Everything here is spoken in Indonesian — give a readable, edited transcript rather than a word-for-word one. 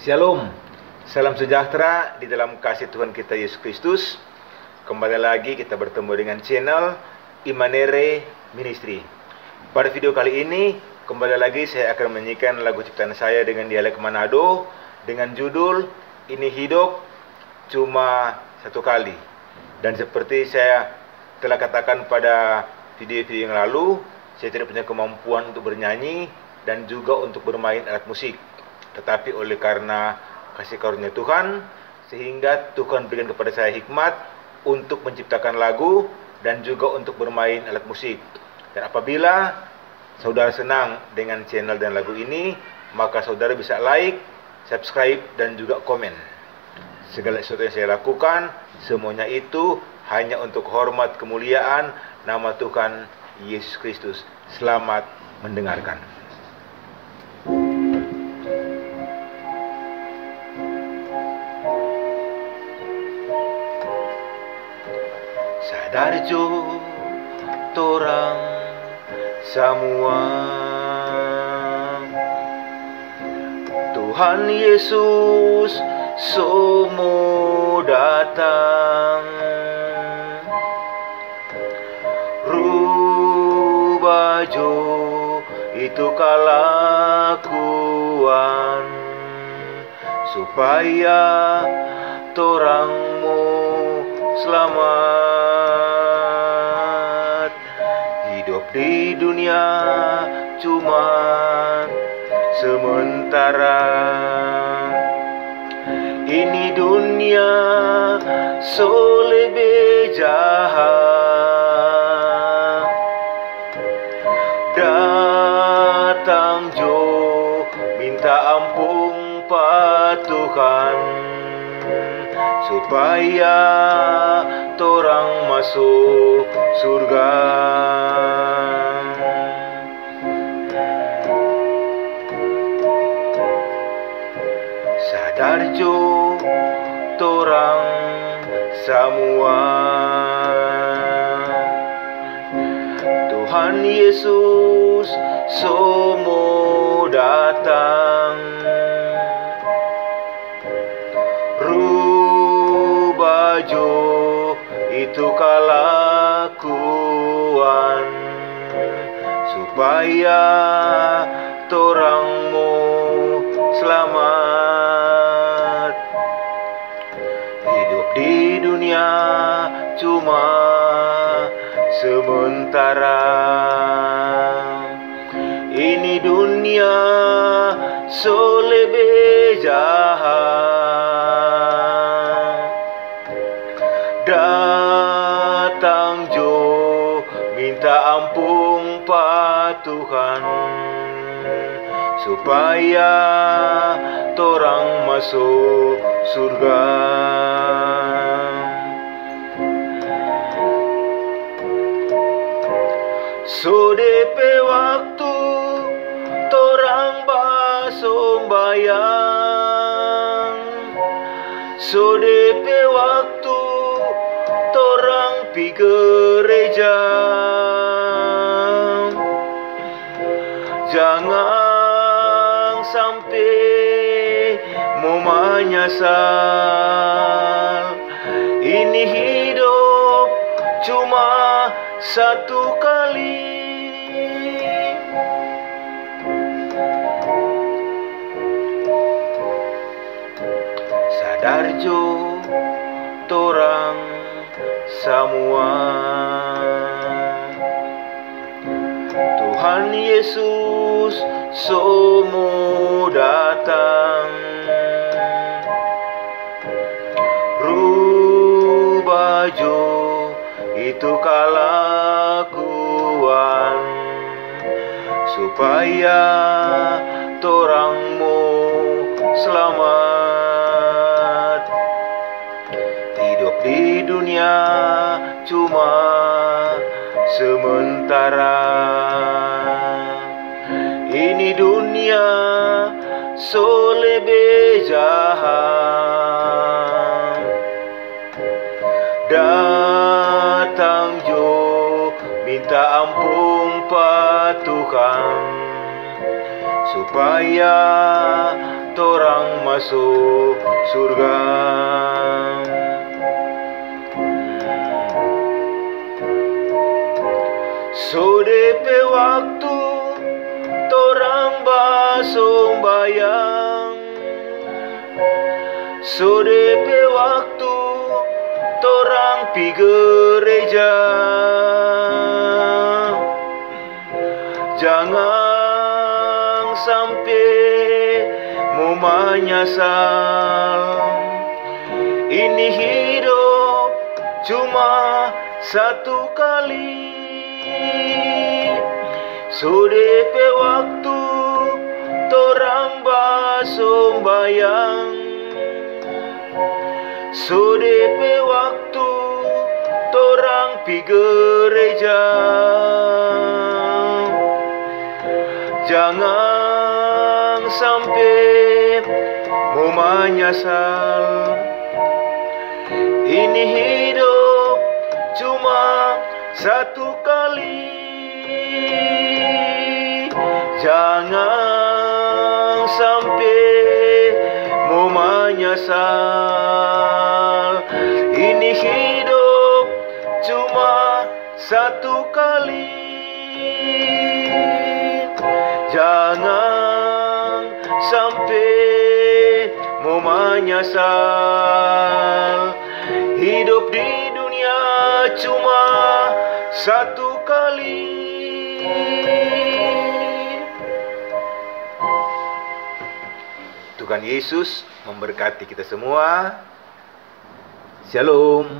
Shalom, salam sejahtera di dalam kasih Tuhan kita Yesus Kristus. Kembali lagi kita bertemu dengan channel Imanere Ministry. Pada video kali ini, kembali lagi saya akan menyanyikan lagu ciptaan saya dengan dialek Manado dengan judul Ini Hidup Cuma Satu Kali. Dan seperti saya telah katakan pada video-video yang lalu, saya tidak punya kemampuan untuk bernyanyi dan juga untuk bermain alat musik. Tetapi oleh karena kasih karunia Tuhan, sehingga Tuhan berikan kepada saya hikmat untuk menciptakan lagu dan juga untuk bermain alat musik. Dan apabila saudara senang dengan channel dan lagu ini, maka saudara bisa like, subscribe, dan juga komen. Segala sesuatu yang saya lakukan, semuanya itu hanya untuk hormat kemuliaan nama Tuhan Yesus Kristus. Selamat mendengarkan. Sadar jo torang semua, Tuhan Yesus semua datang, rubah jo itu kelakuan, supaya torangmu selamat. Hidup di dunia cuma sementara. Ini dunia so lebih jahat. Datang jo minta ampun pa Tuhan, supaya torang masuk surga. Sadar jo torang semua, Tuhan Yesus semua datang, rubah jo itu kelakuan, supaya torangmu selamat. Hidup di dunia cuma sementara. Ini dunia so lebih jahat. Datang jo minta ampun pa Tuhan, supaya torang masuk surga. So DP waktu torang basombayang, so DP waktu torang pi gereja. Jangan sampai mau menyesal. Ini hidup cuma satu kali. Sadar jo torang semua, Tuhan Yesus semua datang, rubah jo itu kelakuan, supaya torangmu selamat. Hidup di dunia cuma sementara. Ini dunia so lebih jahat. Datang jo minta ampun pa Tuhan, supaya torang masuk surga. Sodepe waktu torang basombayang, sodepe waktu torang pi gereja. Jangan sampai mau menyesal. Ini hidup cuma satu kali. Sodepe waktu torang basombayang, sodepe waktu torang pi gereja. Jangan sampai mau menyesal. Ini hidup cuma satu kali. Jangan sampai mau menyesal. Ini hidup cuma satu kali. Jangan sampai mau menyesal. Hidup di dunia cuma satu kali. Tuhan Yesus memberkati kita semua. Shalom.